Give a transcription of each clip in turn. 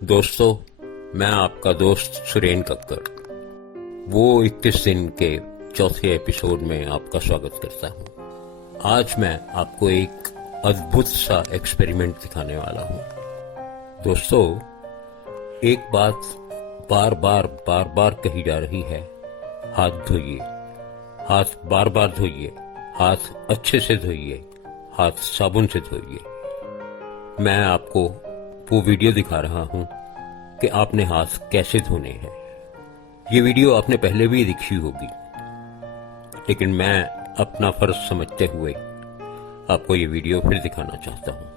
दोस्तों, मैं आपका दोस्त सुरेन कक्कड़ वो 21 दिन के चौथे एपिसोड में आपका स्वागत करता हूं। आज मैं आपको एक अद्भुत सा एक्सपेरिमेंट दिखाने वाला हूं। दोस्तों, एक बात बार बार कही जा रही है, हाथ धोइए, हाथ बार बार धोइए, हाथ अच्छे से धोइए, हाथ साबुन से धोइए। मैं आपको वो वीडियो दिखा रहा हूं कि आपने हाथ कैसे धोने हैं। ये वीडियो आपने पहले भी देखी होगी, लेकिन मैं अपना फर्ज समझते हुए आपको ये वीडियो फिर दिखाना चाहता हूं।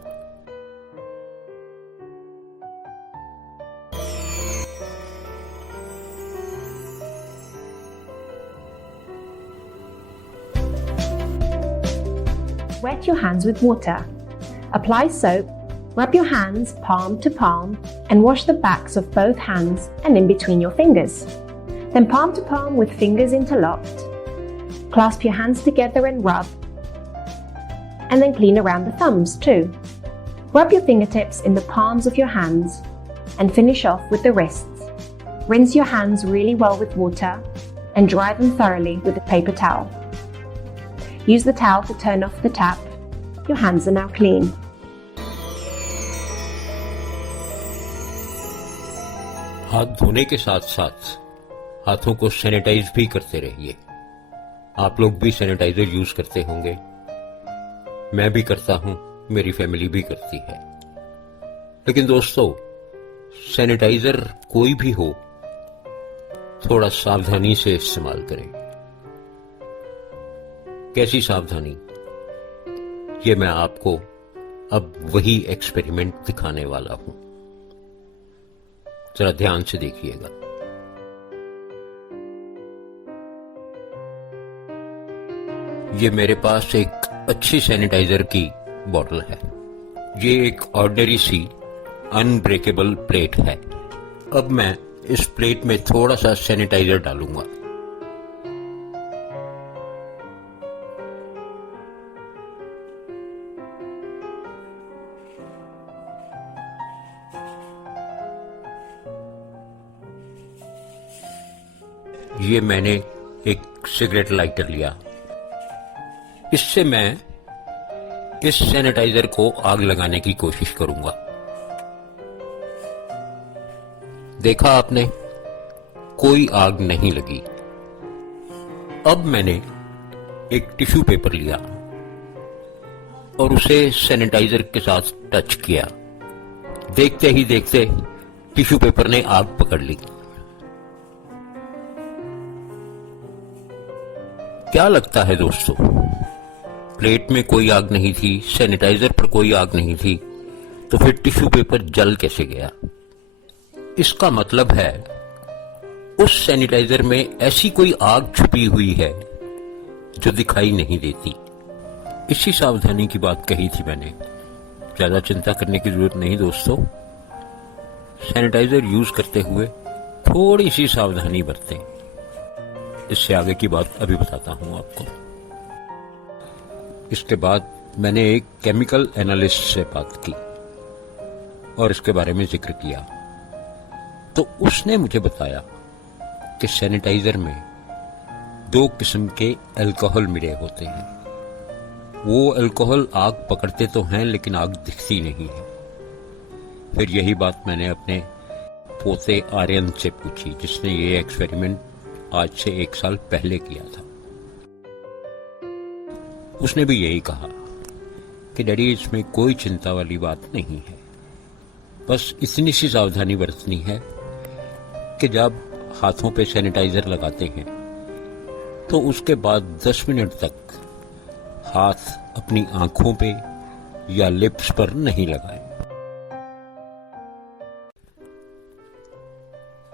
Wet your hands with water. Apply soap. Rub your hands palm to palm and wash the backs of both hands and in between your fingers. Then palm to palm with fingers interlocked. Clasp your hands together and rub. And then clean around the thumbs too. Rub your fingertips in the palms of your hands and finish off with the wrists. Rinse your hands really well with water and dry them thoroughly with a paper towel. Use the towel to turn off the tap. Your hands are now clean. हाथ धोने के साथ साथ हाथों को sanitise भी करते रहिए। आप लोग भी सैनिटाइजर यूज करते होंगे, मैं भी करता हूं, मेरी फैमिली भी करती है। लेकिन दोस्तों, सैनिटाइजर कोई भी हो, थोड़ा सावधानी से इस्तेमाल करें। कैसी सावधानी, ये मैं आपको अब वही एक्सपेरिमेंट दिखाने वाला हूं। जरा ध्यान से देखिएगा। ये मेरे पास एक अच्छी सैनिटाइजर की बोतल है। ये एक ऑर्डिनरी सी अनब्रेकेबल प्लेट है। अब मैं इस प्लेट में थोड़ा सा सैनिटाइजर डालूंगा। ये मैंने एक सिगरेट लाइटर लिया। इससे मैं इस सैनिटाइजर को आग लगाने की कोशिश करूंगा। देखा आपने, कोई आग नहीं लगी। अब मैंने एक टिश्यू पेपर लिया और उसे सैनिटाइजर के साथ टच किया। देखते ही देखते टिश्यू पेपर ने आग पकड़ ली। क्या लगता है दोस्तों, प्लेट में कोई आग नहीं थी, सैनिटाइजर पर कोई आग नहीं थी, तो फिर टिश्यू पेपर जल कैसे गया? इसका मतलब है उस सैनिटाइजर में ऐसी कोई आग छुपी हुई है जो दिखाई नहीं देती। इसी सावधानी की बात कही थी मैंने। ज्यादा चिंता करने की जरूरत नहीं दोस्तों। सैनिटाइजर यूज करते हुए थोड़ी सी सावधानी बरतें। इससे आगे की बात अभी बताता हूं आपको। इसके बाद मैंने एक केमिकल एनालिस्ट से बात की और इसके बारे में जिक्र किया, तो उसने मुझे बताया कि सैनिटाइजर में 2 किस्म के अल्कोहल मिले होते हैं। वो अल्कोहल आग पकड़ते तो हैं, लेकिन आग दिखती नहीं है। फिर यही बात मैंने अपने पोते आर्यन से पूछी, जिसने ये एक्सपेरिमेंट आज से 1 साल पहले किया था। उसने भी यही कहा कि डैडी, इसमें कोई चिंता वाली बात नहीं है, बस इतनी सी सावधानी बरतनी है कि जब हाथों पे सैनिटाइजर लगाते हैं तो उसके बाद 10 मिनट तक हाथ अपनी आंखों पे या लिप्स पर नहीं लगाएं।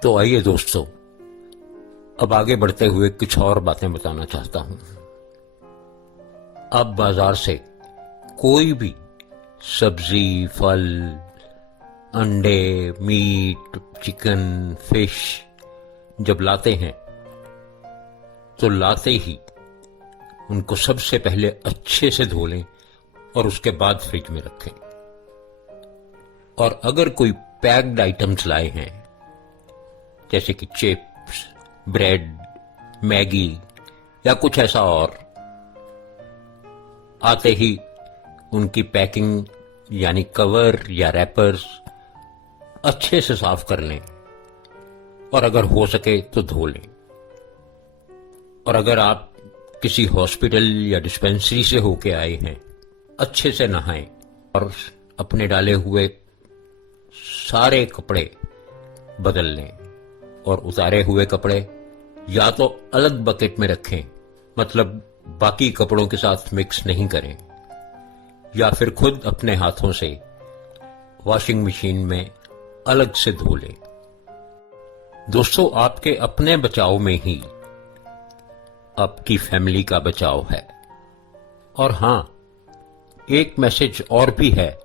तो आइए दोस्तों, अब आगे बढ़ते हुए कुछ और बातें बताना चाहता हूं। अब बाजार से कोई भी सब्जी, फल, अंडे, मीट, चिकन, फिश जब लाते हैं तो लाते ही उनको सबसे पहले अच्छे से धो लें और उसके बाद फ्रिज में रखें। और अगर कोई पैक्ड आइटम्स लाए हैं, जैसे कि चिप्स, ब्रेड, मैगी या कुछ ऐसा और, आते ही उनकी पैकिंग यानी कवर या रैपर्स अच्छे से साफ कर लें और अगर हो सके तो धो लें। और अगर आप किसी हॉस्पिटल या डिस्पेंसरी से होके आए हैं, अच्छे से नहाएं और अपने डाले हुए सारे कपड़े बदल लें और उतारे हुए कपड़े या तो अलग बकेट में रखें, मतलब बाकी कपड़ों के साथ मिक्स नहीं करें, या फिर खुद अपने हाथों से वॉशिंग मशीन में अलग से धो लें। दोस्तों, आपके अपने बचाव में ही आपकी फैमिली का बचाव है। और हां, एक मैसेज और भी है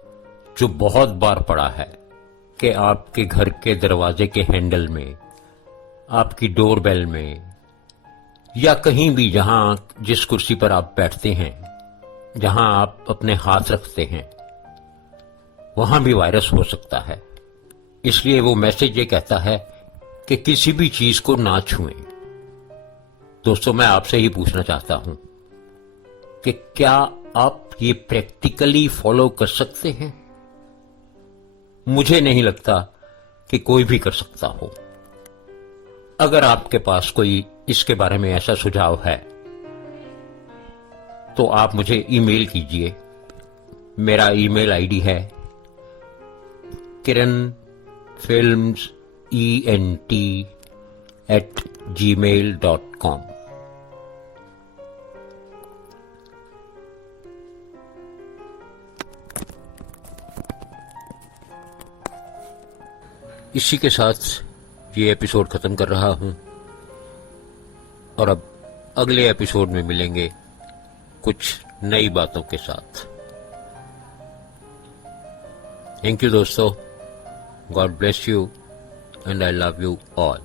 जो बहुत बार पड़ा है कि आपके घर के दरवाजे के हैंडल में, आपकी डोरबेल में या कहीं भी जहां जिस कुर्सी पर आप बैठते हैं, जहां आप अपने हाथ रखते हैं, वहां भी वायरस हो सकता है। इसलिए वो मैसेज ये कहता है कि किसी भी चीज को ना छुएं। दोस्तों, मैं आपसे ही पूछना चाहता हूं कि क्या आप ये प्रैक्टिकली फॉलो कर सकते हैं? मुझे नहीं लगता कि कोई भी कर सकता हो। अगर आपके पास कोई इसके बारे में ऐसा सुझाव है तो आप मुझे ईमेल कीजिए। मेरा ईमेल आईडी है kiranfilmsent@gmail.com। इसी के साथ ये एपिसोड खत्म कर रहा हूं और अब अगले एपिसोड में मिलेंगे कुछ नई बातों के साथ। थैंक यू दोस्तों, God bless you and I love you all.